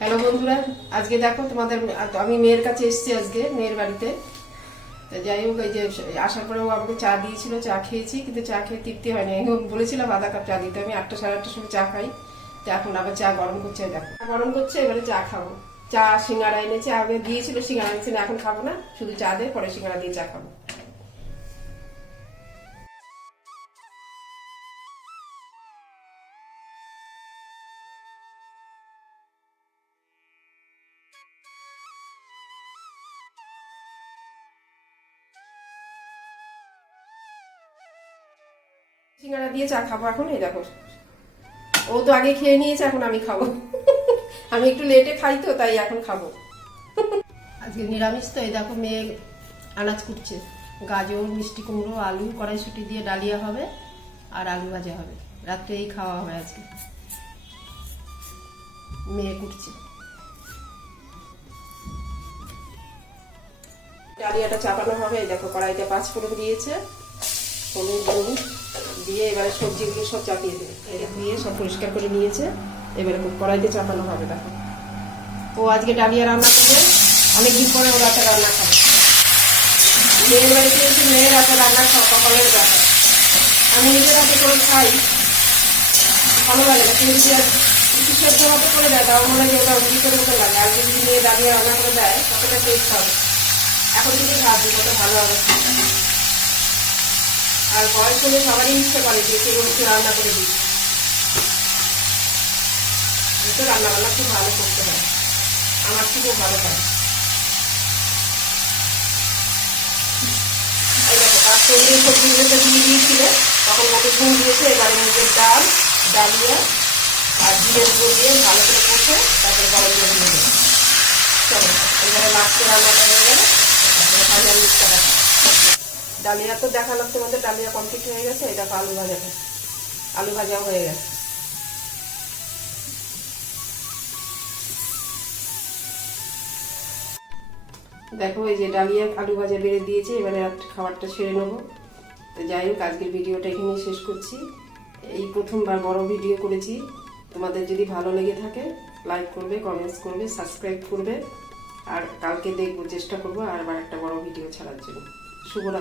Hello বন্ধুরা, আজকে দেখো তোমাদের, আমি মেয়ের কাছে এসেছি আজকে, মেয়ের বাড়িতে। তো যাই হোক, এই যে আসার পরে ও আমাকে চা দিয়েছিল, চা খেয়েছি, কিন্তু চা খেয়ে তৃপ্তি হয়নি। আমি বলেছিলাম আধা কাপ চা দিতে, আমি আটটা সাড়ে আটটার সময় চা খাই। তো এখন আবার চা গরম করছে, দেখো। গরম করছে, এবারে চা খাব। চা সিঙ্গারা এনেছে, আগে দিয়েছিল সিঙ্গারা এনেছে, না এখন খাব না। শুধু চা দিয়ে পরে সিঙ্গারা দিয়ে চা খাব। সিঙ্গারা দিয়ে চা খাব এখন? এই দেখো। ও তো আগে খেয়ে নিয়েছে এখন আমি খাব। আমি একটু লেটে খাই তো তাই এখন খাব। আজকে নিরামিষ তো এই দেখো মেয়ে আনাজ কুটছে। গাজর মিষ্টি কুমড়ো আলু কড়াইশুটি দিয়ে ডালিয়া হবে আর আলু ভাজা হবে। রাত্রে এই খাওয়া হবে আজকে। মেয়ে কুটছে। ডালিয়াটা চাপানো হবে দেখো কড়াইতে পাঁচ ফোড়ন দিয়েছে। হলুদ নুন দিয়ে এবারে সবজিগুলো সব চাপিয়ে দেবে। এটা দিয়ে সব পরিষ্কার করে নিয়েছে। এবারে কড়াইতে চাপানো হবে, দেখো। ও আজকে ডালিয়া রান্না করবে অনেকদিন পরে ও রাতে রান্না খাবে। মেয়ের বাড়িতে এসে মেয়ের রাতে রান্না খাওয়া কপালের ব্যাপার আমি নিজের হাতে করে খাই। ভালো লাগে না। কিন্তু কিছু সেদ্ধ মতো করে দেয়, তাও মনে হয় যে ওটা উন্দি মতো লাগে। আর যদি মেয়ে ডালিয়া রান্না করে দেয় কতটা টেস্ট হবে। এখন যদি ভাবছি কত ভালো হবে। আর বয়স হলে সবারই ইচ্ছে করে যে কেউ একটু রান্না করে দিই আমি তো রান্না বান্না খুব ভালো করতে পারি। আমার খুব ভালো তার সঙ্গে সবজিগুলোতে দিয়ে দিয়েছিল, তখন মতো ঝুম দিয়েছে, এবারে নিজের ডাল, ডালিয়া আর জিরের গুঁড়ো দিয়ে ভালো করে কষে তারপরে গরম জল দিয়ে দেবো। চলো, এবারে লাস্টে রান্নাটা হয়ে গেলে। তারপরে ফাইনাল লুকটা দেখা ডালিয়া তো দেখালাম তোমাদের, ডালিয়া কমপ্লিট হয়ে গেছে, এটা তো আলু ভাজা। আলু ভাজাও হয়ে গেছে। দেখো এই যে ডালিয়া, আলু ভাজা বেড়ে দিয়েছে, এবারে খাবারটা সেরে নেব। তো যাই হোক, আজকের ভিডিওটা এখানেই শেষ করছি। এই প্রথমবার বড় ভিডিও করেছি। তোমাদের যদি ভালো লেগে থাকে লাইক করবে কমেন্টস করবে সাবস্ক্রাইব করবে। আর কালকে দেখব, চেষ্টা করব আর একটা বড় ভিডিও ছাড়ার জন্য। শুভরাত্রি।